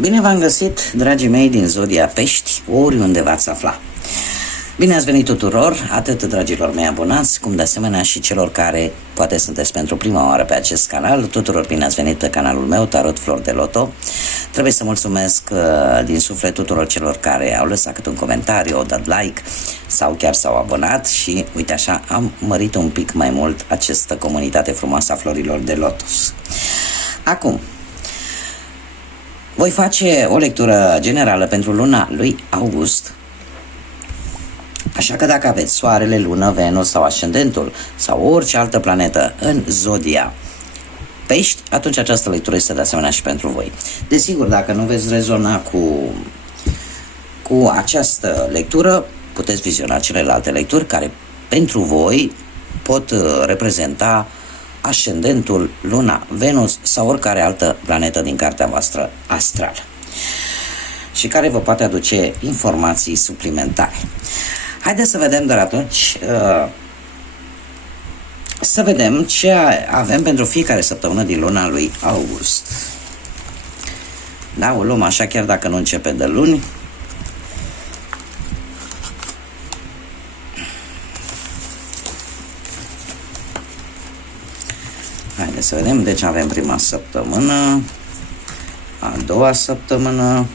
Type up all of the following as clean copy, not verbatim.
Bine v-am găsit, dragii mei din Zodia Pești, oriunde v-ați afla. Bine ați venit tuturor, atât dragilor mei abonați, cum de asemenea și celor care poate sunteți pentru prima oară pe acest canal. Tuturor bine ați venit pe canalul meu, Tarot Flor de Loto. Trebuie să mulțumesc din suflet tuturor celor care au lăsat câte un comentariu, au dat like sau chiar s-au abonat și uite așa am mărit un pic mai mult această comunitate frumoasă a florilor de lotus. Acum, voi face o lectură generală pentru luna lui august. Așa că dacă aveți soarele, lună, Venus sau ascendentul sau orice altă planetă în zodia Pești, atunci această lectură este de asemenea și pentru voi. Desigur, dacă nu veți rezona cu această lectură, puteți viziona celelalte lecturi care pentru voi pot reprezenta ascendentul, luna, Venus sau oricare altă planetă din cartea voastră astrală și care vă poate aduce informații suplimentare. Haideți să vedem doar atunci, să vedem ce avem pentru fiecare săptămână din luna lui august. Da, o luăm așa chiar dacă nu începe de luni. Haideți să vedem, deci avem prima săptămână, a doua săptămână,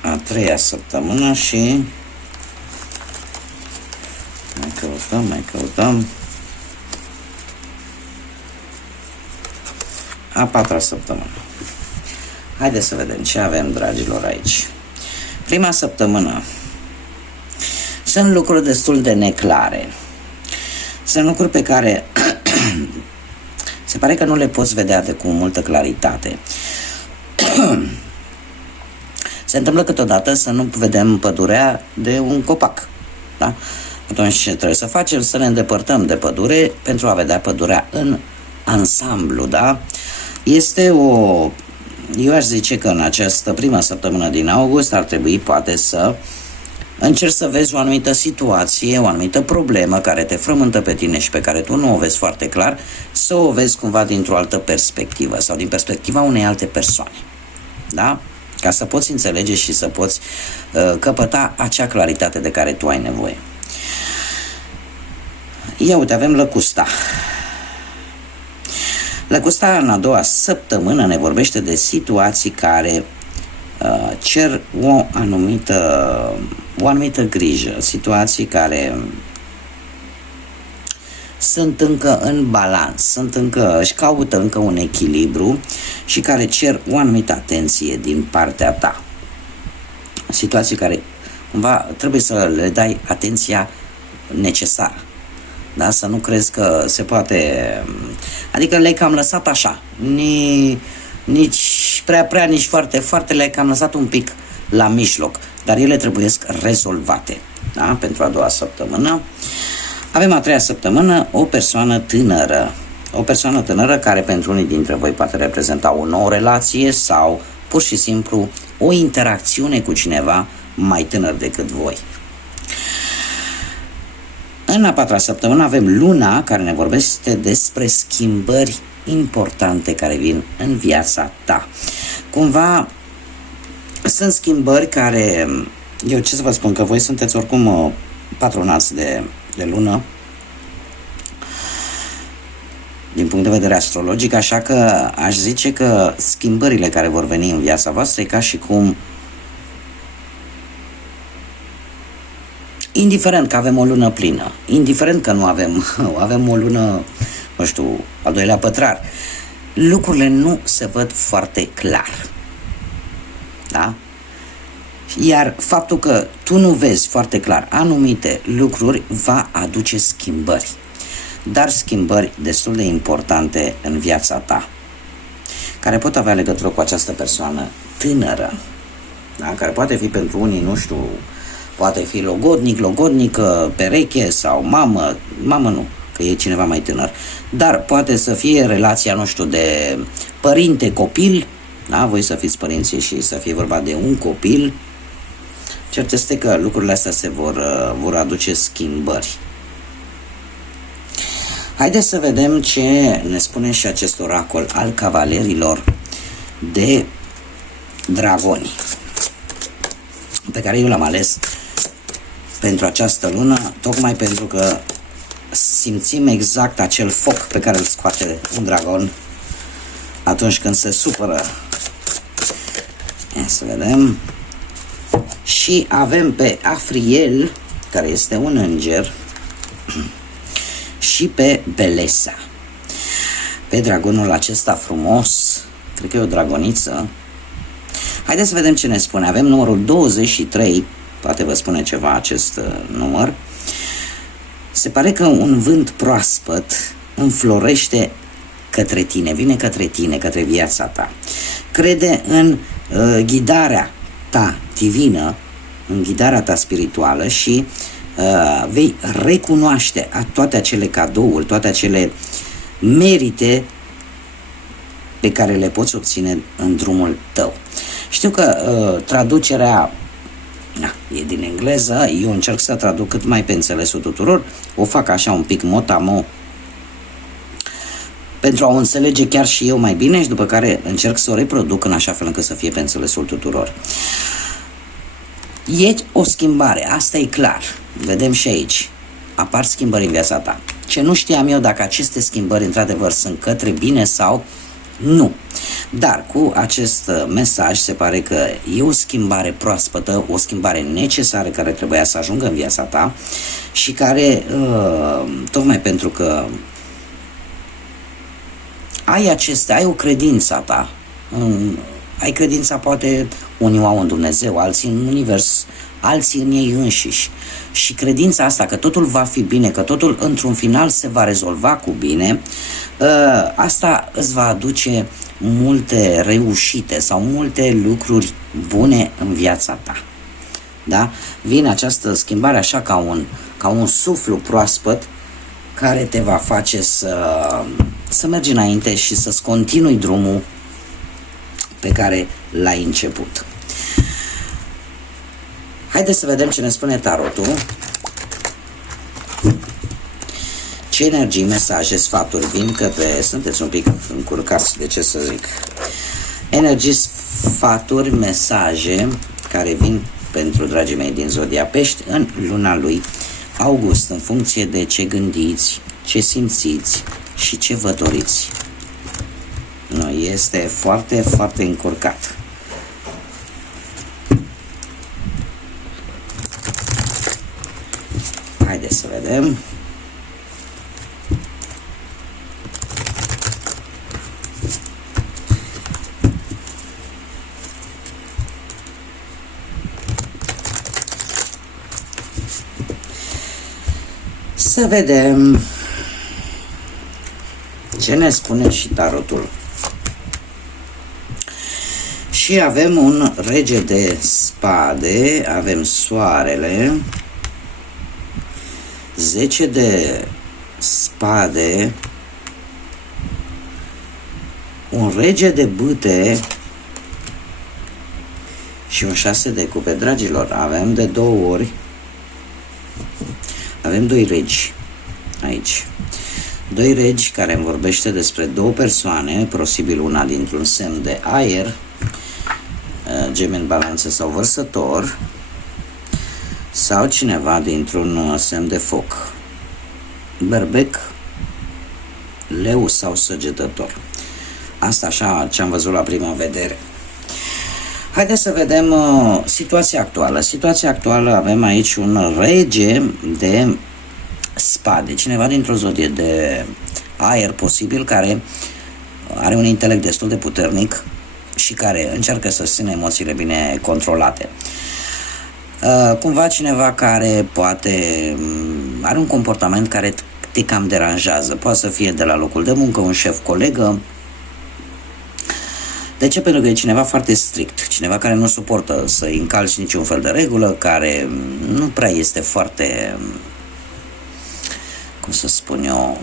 a treia săptămână și mai căutăm a patra săptămână. Haideți să vedem ce avem, dragilor, aici. Prima săptămână sunt lucruri destul de neclare. Sunt lucruri pe care se pare că nu le poți vedea cu multă claritate. Se întâmplă câteodată să nu vedem pădurea de un copac. Da? Atunci ce trebuie să facem? Să ne îndepărtăm de pădure pentru a vedea pădurea în ansamblu. Da? Eu aș zice că în această prima săptămână din august ar trebui poate să încerci să vezi o anumită situație, o anumită problemă care te frământă pe tine și pe care tu nu o vezi foarte clar, să o vezi cumva dintr-o altă perspectivă sau din perspectiva unei alte persoane. Da? Ca să poți înțelege și să poți căpăta acea claritate de care tu ai nevoie. Ia uite, avem lăcusta. Lăcusta în a doua săptămână ne vorbește de situații care cer o anumită grijă, situații care sunt încă în balans, își caută încă un echilibru și care cer o anumită atenție din partea ta. Situații care cumva trebuie să le dai atenția necesară. Da? Să nu crezi că se poate, adică le-ai cam lăsat așa, nici prea, nici foarte le-ai cam lăsat un pic la mijloc, dar ele trebuie rezolvate. Da? Pentru a doua săptămână. Avem a treia săptămână, o persoană tânără. O persoană tânără care pentru unii dintre voi poate reprezenta o nouă relație sau pur și simplu o interacțiune cu cineva mai tânăr decât voi. În a patra săptămână avem luna care ne vorbește despre schimbări importante care vin în viața ta. Cumva sunt schimbări care, eu ce să vă spun, că voi sunteți oricum patronați de lună din punct de vedere astrologic, așa că aș zice că schimbările care vor veni în viața voastră e ca și cum, indiferent că avem o lună plină, indiferent că nu avem o lună, nu știu, al doilea pătrar, lucrurile nu se văd foarte clar. Da? Iar faptul că tu nu vezi foarte clar anumite lucruri va aduce schimbări, dar schimbări destul de importante în viața ta, care pot avea legătură cu această persoană tânără, da? Care poate fi pentru unii, nu știu, poate fi logodnică, pereche sau mamă nu, că e cineva mai tânăr, dar poate să fie relația, nu știu, de părinte-copil, da? Voi să fiți părinții și să fie vorba de un copil. Cert este că lucrurile astea se vor aduce schimbări. Haideți să vedem ce ne spune și acest oracol al cavalerilor de dragoni, pe care eu l-am ales pentru această lună, tocmai pentru că simțim exact acel foc pe care îl scoate un dragon atunci când se supără. Ia să vedem. Și avem pe Afriel, care este un înger, și pe Belesa. Pe dragonul acesta frumos, cred că e o dragoniță. Haideți să vedem ce ne spune. Avem numărul 23, poate vă spune ceva acest număr. Se pare că un vânt proaspăt înflorește către tine, vine către tine, către viața ta. Crede în ghidarea ta divină, în ghidarea ta spirituală și vei recunoaște toate acele cadouri, toate acele merite pe care le poți obține în drumul tău. Știu că traducerea e din engleză, eu încerc să traduc cât mai pe înțelesul tuturor, o fac așa un pic mot-a-mot pentru a o înțelege chiar și eu mai bine și după care încerc să o reproduc în așa fel încât să fie pe înțelesul tuturor. E o schimbare, asta e clar. Vedem și aici. Apar schimbări în viața ta. Ce nu știam eu dacă aceste schimbări într-adevăr sunt către bine sau nu. Dar cu acest mesaj se pare că e o schimbare proaspătă, o schimbare necesară care trebuia să ajungă în viața ta și care, tocmai pentru că ai o credință a ta, ai credința, poate unii o au în Dumnezeu, alții în univers, alții în ei înșiși. Și credința asta că totul va fi bine, că totul într-un final se va rezolva cu bine, asta îți va aduce multe reușite sau multe lucruri bune în viața ta. Da? Vine această schimbare așa ca un suflu proaspăt care te va face să mergi înainte și să-ți continui drumul pe care l-ai început. Haideți să vedem ce ne spune tarotul. Ce energii, mesaje, sfaturi vin către... Sunteți un pic încurcați, de ce să zic. Energii, sfaturi, mesaje care vin pentru dragii mei din Zodia Pești în luna lui august, în funcție de ce gândiți, ce simțiți și ce vă doriți. Nu, este foarte, foarte încurcat. Haideți să vedem. Să vedem ce ne spune și tarotul. Și avem un rege de spade, avem soarele, 10 de spade, un rege de bâte și un 6 de cupe. Dragilor, avem de două ori, avem doi regi aici. Doi regi care îmi vorbește despre două persoane, posibil una dintr-un semn de aer, Gemeni, Balanță sau Vărsător, sau cineva dintr-un semn de foc, Berbec, Leu sau Săgetător. Asta așa ce am văzut la prima vedere. Haideți să vedem situația actuală. Situația actuală, avem aici un rege de spade, cineva dintr-o zodie de aer posibil, care are un intelect destul de puternic și care încearcă să țină emoțiile bine controlate. Cumva cineva care poate are un comportament care te cam deranjează. Poate să fie de la locul de muncă, un șef, colegă. De ce? Pentru că e cineva foarte strict, cineva care nu suportă să încalci niciun fel de regulă, care nu prea este foarte, cum să spun eu,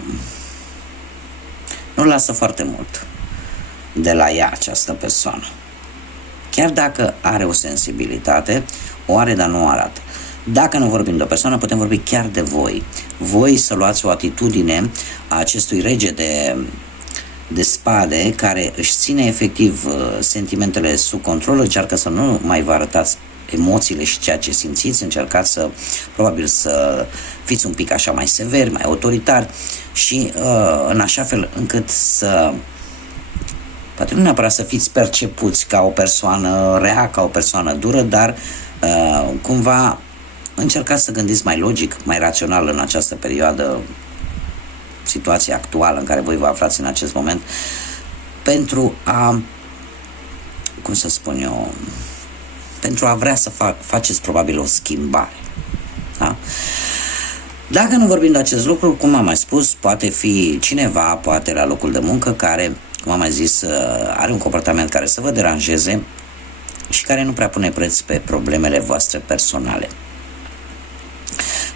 nu lasă foarte mult de la ea această persoană. Chiar dacă are o sensibilitate, o are, dar nu o arată. Dacă nu vorbim de o persoană, putem vorbi chiar de voi. voi să luați o atitudine a acestui rege de spade care își ține efectiv sentimentele sub control, încearcă să nu mai vă arătați emoțiile și ceea ce simțiți, încercați să, probabil să fiți un pic așa mai severi, mai autoritari și în așa fel încât să, poate nu neapărat să fiți percepuți ca o persoană rea, ca o persoană dură, dar cumva încercați să gândiți mai logic, mai rațional în această perioadă, situația actuală în care voi vă aflați în acest moment, pentru a, cum să spun eu, pentru a vrea să faceți probabil o schimbare. Da? Dacă nu vorbim de acest lucru, cum am mai spus, poate fi cineva, poate la locul de muncă, care, cum am mai zis, are un comportament care să vă deranjeze și care nu prea pune preț pe problemele voastre personale.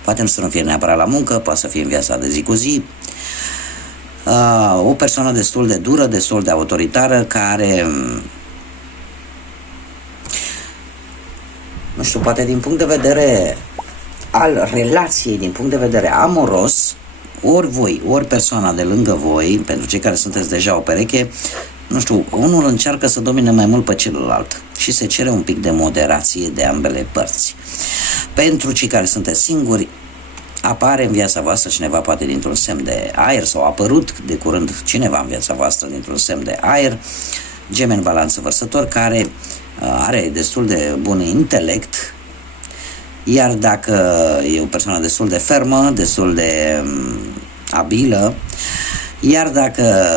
Poate să nu fie neapărat la muncă, poate să fie în viața de zi cu zi, o persoană destul de dură, destul de autoritară, care, nu știu, poate din punct de vedere al relației, din punct de vedere amoros, ori voi, ori persoana de lângă voi, pentru cei care sunteți deja o pereche, nu știu, unul încearcă să domine mai mult pe celălalt și se cere un pic de moderație de ambele părți. Pentru cei care sunteți singuri, apare în viața voastră cineva, poate dintr-un semn de aer, sau a apărut de curând cineva în viața voastră dintr-un semn de aer, Gemeni, Balanță, Vărsător, care are destul de bun intelect, iar dacă e o persoană destul de fermă, destul de abilă, iar dacă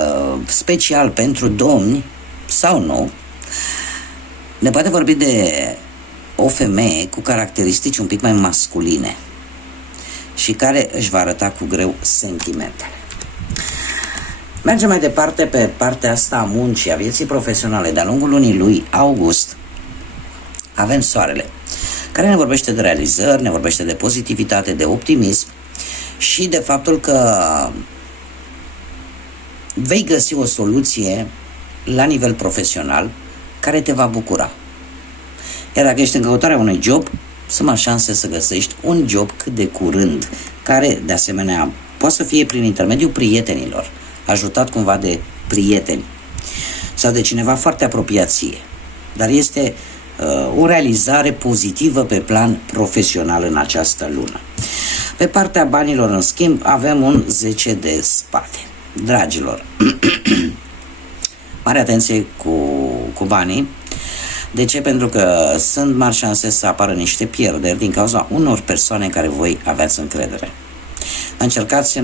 special pentru domni sau nu, ne poate vorbi de o femeie cu caracteristici un pic mai masculine și care își va arăta cu greu sentimentele. Mergem mai departe pe partea asta a muncii, a vieții profesionale. De-a lungul lunii lui august avem Soarele, care ne vorbește de realizări, ne vorbește de pozitivitate, de optimism și de faptul că vei găsi o soluție la nivel profesional care te va bucura. Iar dacă ești în căutarea unui job, sunt mai șanse să găsești un job cât de curând, care de asemenea poate să fie prin intermediul prietenilor, ajutat cumva de prieteni sau de cineva foarte apropiat ție. Dar este o realizare pozitivă pe plan profesional în această lună. Pe partea banilor, în schimb, avem un 10 de spade. Dragilor, mare atenție cu banii. De ce? Pentru că sunt mari șanse să apară niște pierderi din cauza unor persoane în care voi aveați încredere. Încercați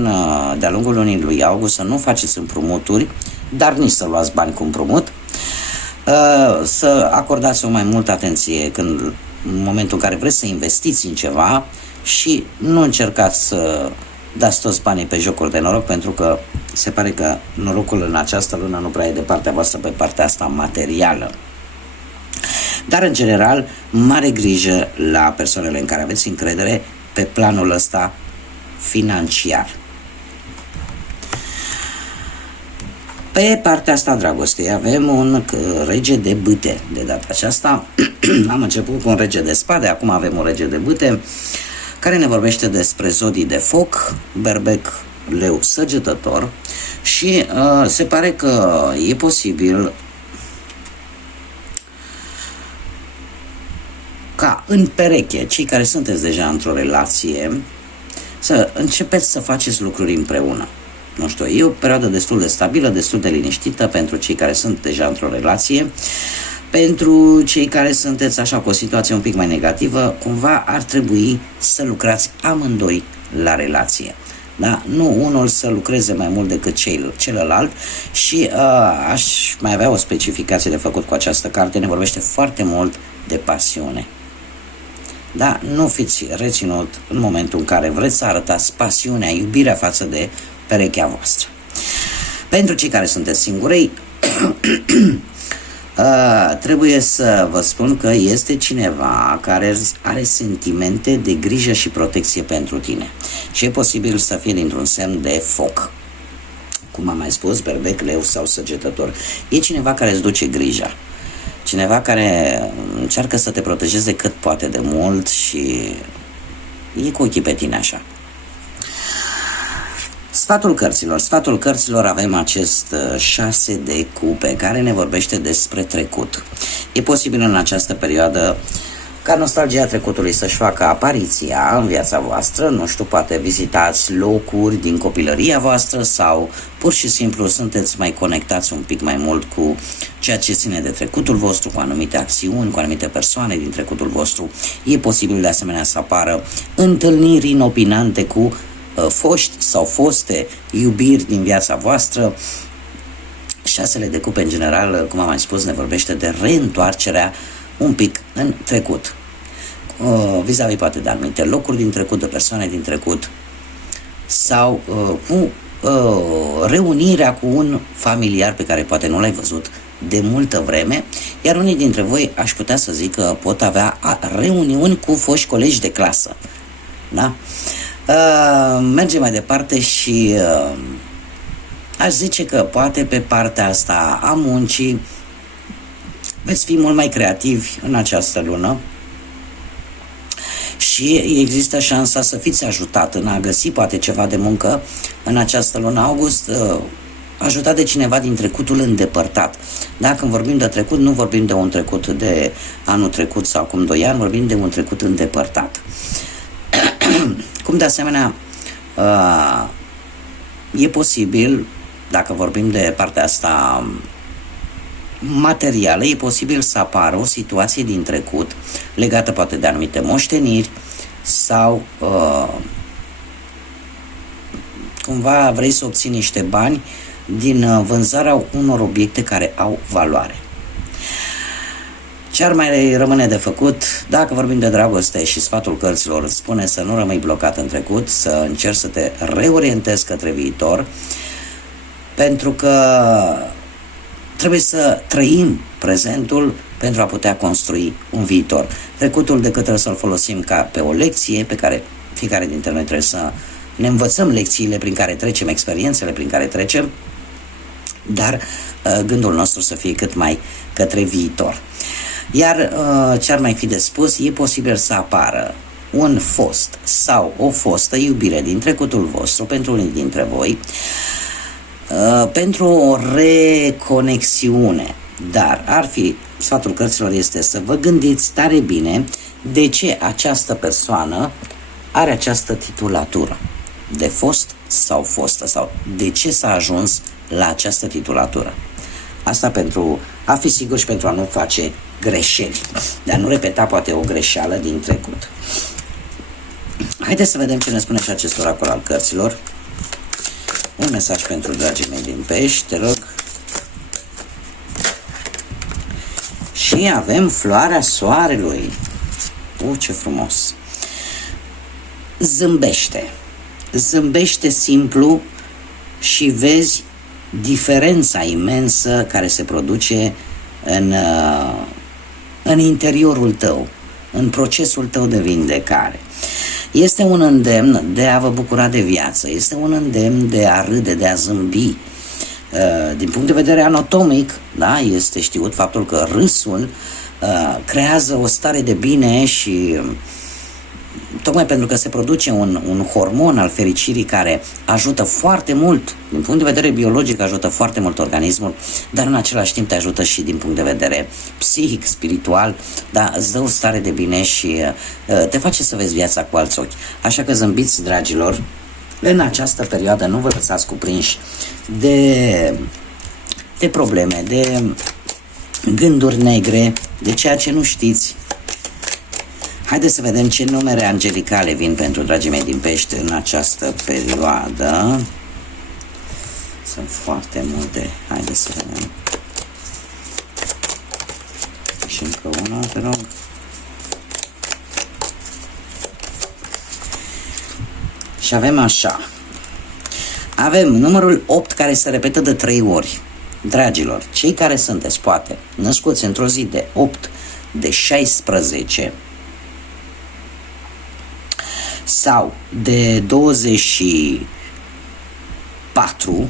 de-a lungul lunii lui august să nu faceți împrumuturi, dar nici să luați bani cu împrumut, să acordați o mai multă atenție în momentul în care vreți să investiți în ceva și nu încercați să dați toți banii pe jocuri de noroc, pentru că se pare că norocul în această lună nu prea e de partea voastră pe partea asta materială. Dar, în general, mare grijă la persoanele în care aveți încredere pe planul ăsta financiar. Pe partea asta, dragostei, avem un rege de bâte. De data aceasta am început cu un rege de spade, acum avem un rege de bâte, care ne vorbește despre zodii de foc, Berbec, Leu, Săgetător și se pare că e posibil ca în pereche, cei care sunteți deja într-o relație, să începeți să faceți lucruri împreună. Nu știu, e o perioadă destul de stabilă, destul de liniștită pentru cei care sunt deja într-o relație. Pentru cei care sunteți așa cu o situație un pic mai negativă, cumva ar trebui să lucrați amândoi la relație. Da? Nu unul să lucreze mai mult decât celălalt și aș mai avea o specificație de făcut cu această carte. Ne vorbește foarte mult de pasiune. Da? Nu fiți reținut în momentul în care vreți să arătați pasiunea, iubirea față de perechea voastră. Pentru cei care sunteți singurei, trebuie să vă spun că este cineva care are sentimente de grijă și protecție pentru tine. Și e posibil să fie dintr-un semn de foc. Cum am mai spus, Berbec, Leu sau Săgetător. E cineva care îți duce grija. Cineva care încearcă să te protejeze cât poate de mult și e cu ochii pe tine așa. Sfatul cărților. Sfatul cărților avem acest 6 de cupe care ne vorbește despre trecut. E posibil în această perioadă ca nostalgia trecutului să-și facă apariția în viața voastră, nu știu, poate vizitați locuri din copilăria voastră sau pur și simplu sunteți mai conectați un pic mai mult cu ceea ce ține de trecutul vostru, cu anumite acțiuni, cu anumite persoane din trecutul vostru. E posibil de asemenea să apară întâlniri inopinante cu foști sau foste iubiri din viața voastră. Șasele de cupe în general, cum am mai spus, ne vorbește de reîntoarcerea un pic în trecut, vis-a-vis poate de anumite locuri din trecut, de persoane din trecut sau cu reunirea cu un familiar pe care poate nu l-ai văzut de multă vreme, iar unii dintre voi aș putea să zic că pot avea reuniuni cu foști colegi de clasă. Da? Mergem mai departe și aș zice că poate pe partea asta a muncii veți fi mult mai creativi în această lună și există șansa să fiți ajutat în a găsi poate ceva de muncă în această lună august, ajutat de cineva din trecutul îndepărtat. Da, când vorbim de trecut, nu vorbim de un trecut de anul trecut sau acum 2 ani, vorbim de un trecut îndepărtat. Cum de asemenea e posibil, dacă vorbim de partea asta materială, e posibil să apară o situație din trecut legată poate de anumite moșteniri sau cumva vrei să obții niște bani din vânzarea unor obiecte care au valoare. Ce ar mai rămâne de făcut? Dacă vorbim de dragoste și sfatul cărților spune să nu rămâi blocat în trecut, să încerci să te reorientezi către viitor, pentru că trebuie să trăim prezentul pentru a putea construi un viitor. Trecutul decât trebuie să-l folosim ca pe o lecție pe care fiecare dintre noi trebuie să ne învățăm lecțiile prin care trecem, experiențele prin care trecem, dar gândul nostru să fie cât mai către viitor. Iar ce ar mai fi de spus, e posibil să apară un fost sau o fostă iubire din trecutul vostru pentru unii dintre voi, pentru o reconexiune. Dar ar fi, sfatul cărților este să vă gândiți tare bine de ce această persoană are această titulatură de fost sau fostă, sau de ce s-a ajuns la această titulatură. Asta pentru a fi sigur și pentru a nu face greșeli, de a nu repeta poate o greșeală din trecut. Haideți să vedem ce ne spune și acest oracol al cărților. Un mesaj pentru dragii mei din pești, te rog. Și avem floarea soarelui. Ce frumos! Zâmbește. Zâmbește simplu și vezi diferența imensă care se produce în interiorul tău, în procesul tău de vindecare. Este un îndemn de a vă bucura de viață, este un îndemn de a râde, de a zâmbi. Din punct de vedere anatomic, da, este știut faptul că râsul creează o stare de bine și tocmai pentru că se produce un hormon al fericirii care ajută foarte mult, din punct de vedere biologic ajută foarte mult organismul, dar în același timp te ajută și din punct de vedere psihic, spiritual, da, îți dă o stare de bine și te face să vezi viața cu alți ochi. Așa că zâmbiți, dragilor, în această perioadă nu vă lăsați cuprinși de probleme, de gânduri negre, de ceea ce nu știți. Haideți să vedem ce numere angelicale vin pentru dragii mei din pești în această perioadă. Sunt foarte multe. Haideți să vedem. Și încă una, te rog. Și avem așa. Avem numărul 8 care se repetă de 3 ori. Dragilor, cei care sunteți, poate, născuți într-o zi de 8, de 16 sau de 24,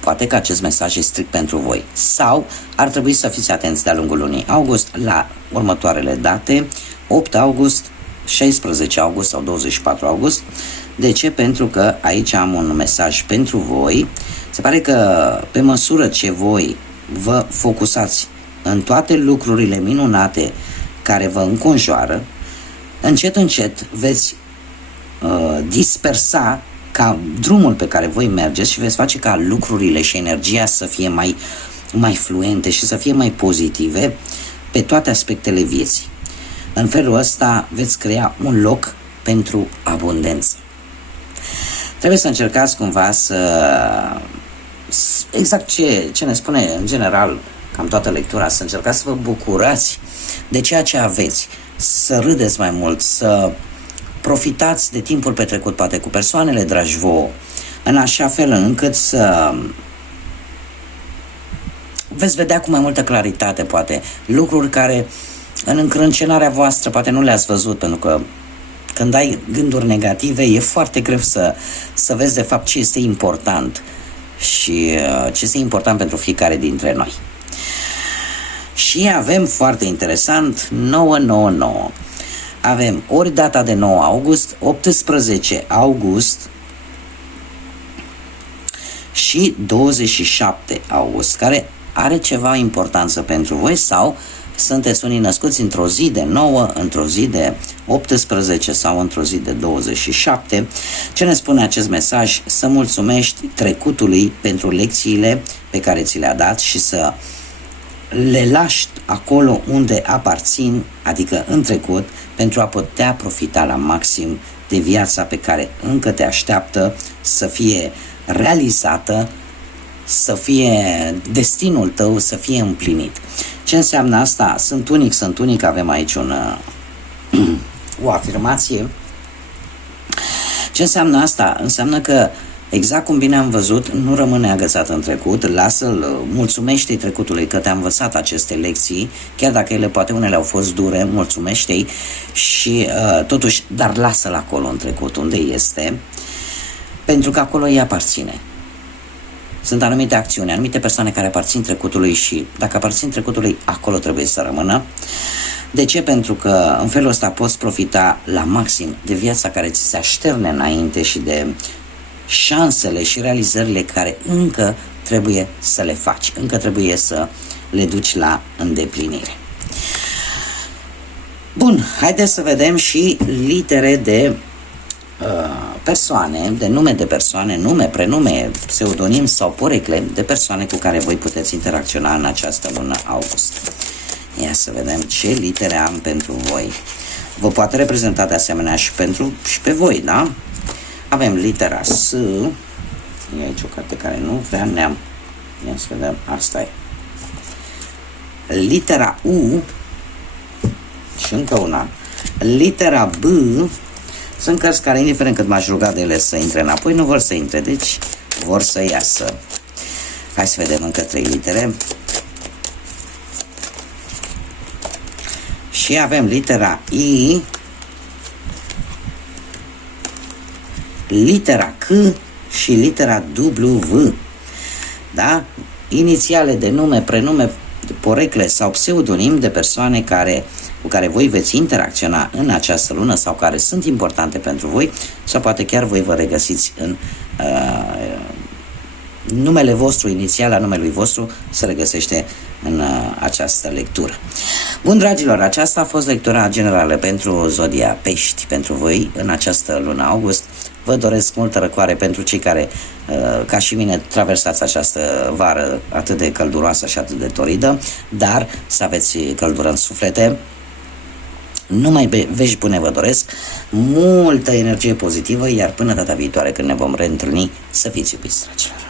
poate că acest mesaj e strict pentru voi. Sau ar trebui să fiți atenți de-a lungul lunii august la următoarele date: 8 august, 16 august sau 24 august. De ce? Pentru că aici am un mesaj pentru voi. Se pare că pe măsură ce voi vă focusați în toate lucrurile minunate care vă înconjoară, încet, încet veți dispersa ca drumul pe care voi mergeți și veți face ca lucrurile și energia să fie mai fluente și să fie mai pozitive pe toate aspectele vieții. În felul ăsta veți crea un loc pentru abundență. Trebuie să încercați cumva exact ce ne spune în general cam toată lectura, să încercați să vă bucurați de ceea ce aveți, să râdeți mai mult, să profitați de timpul petrecut poate cu persoanele dragi vouă, în așa fel încât să veți vedea cu mai multă claritate poate lucruri care în încrâncenarea voastră poate nu le-ați văzut, pentru că când ai gânduri negative e foarte greu să vezi de fapt ce este important și ce este important pentru fiecare dintre noi. Și avem foarte interesant 999. Avem ori data de 9 august, 18 august și 27 august, care are ceva importanță pentru voi, sau sunteți unii născuți într-o zi de 9, într-o zi de 18 sau într-o zi de 27. Ce ne spune acest mesaj? Să mulțumești trecutului pentru lecțiile pe care ți le-a dat și să le lași acolo unde aparțin, adică în trecut, pentru a putea profita la maxim de viața pe care încă te așteaptă să fie realizată, să fie destinul tău să fie împlinit. Ce înseamnă asta? Sunt unic, avem aici o afirmație. Ce înseamnă asta? Înseamnă că, exact cum bine am văzut, nu rămâne agățat în trecut, lasă-l, mulțumește-i trecutului că te-a învățat aceste lecții, chiar dacă ele poate unele au fost dure, mulțumește-i și totuși, dar lasă-l acolo în trecut, unde este, pentru că acolo îi aparține. Sunt anumite acțiuni, anumite persoane care aparțin trecutului și dacă aparțin trecutului, acolo trebuie să rămână. De ce? Pentru că în felul ăsta poți profita la maxim de viața care ți se așterne înainte și de șansele și realizările care încă trebuie să le faci, încă trebuie să le duci la îndeplinire. Bun, haideți să vedem și litere de persoane, de nume de persoane, nume, prenume, pseudonim sau porecle de persoane cu care voi puteți interacționa în această lună august. Ia să vedem ce litere am pentru voi. Vă poate reprezenta de asemenea și pe voi, da? Avem litera S. E aici o carte care nu vrea neam. Ia să vedem, asta e. Litera U și încă una. Litera B. Sunt cărți care, indiferent cât m-aș ruga de ele să intre înapoi, nu vor să intre, deci vor să iasă. Hai să vedem încă 3 litere. Și avem litera I, litera C și litera W. Da? Inițiale de nume, prenume, porecle sau pseudonim de persoane cu care voi veți interacționa în această lună sau care sunt importante pentru voi, sau poate chiar voi vă regăsiți în numele vostru, inițiala numelui vostru se regăsește în această lectură. Bun, dragilor, aceasta a fost lectura generală pentru Zodia Pești, pentru voi în această lună august. Vă doresc multă răcoare pentru cei care, ca și mine, traversați această vară atât de călduroasă și atât de toridă, dar să aveți căldură în suflete. Numai vești bune vă doresc, multă energie pozitivă, iar până data viitoare când ne vom reîntâlni, să fiți iubiți, dragilor.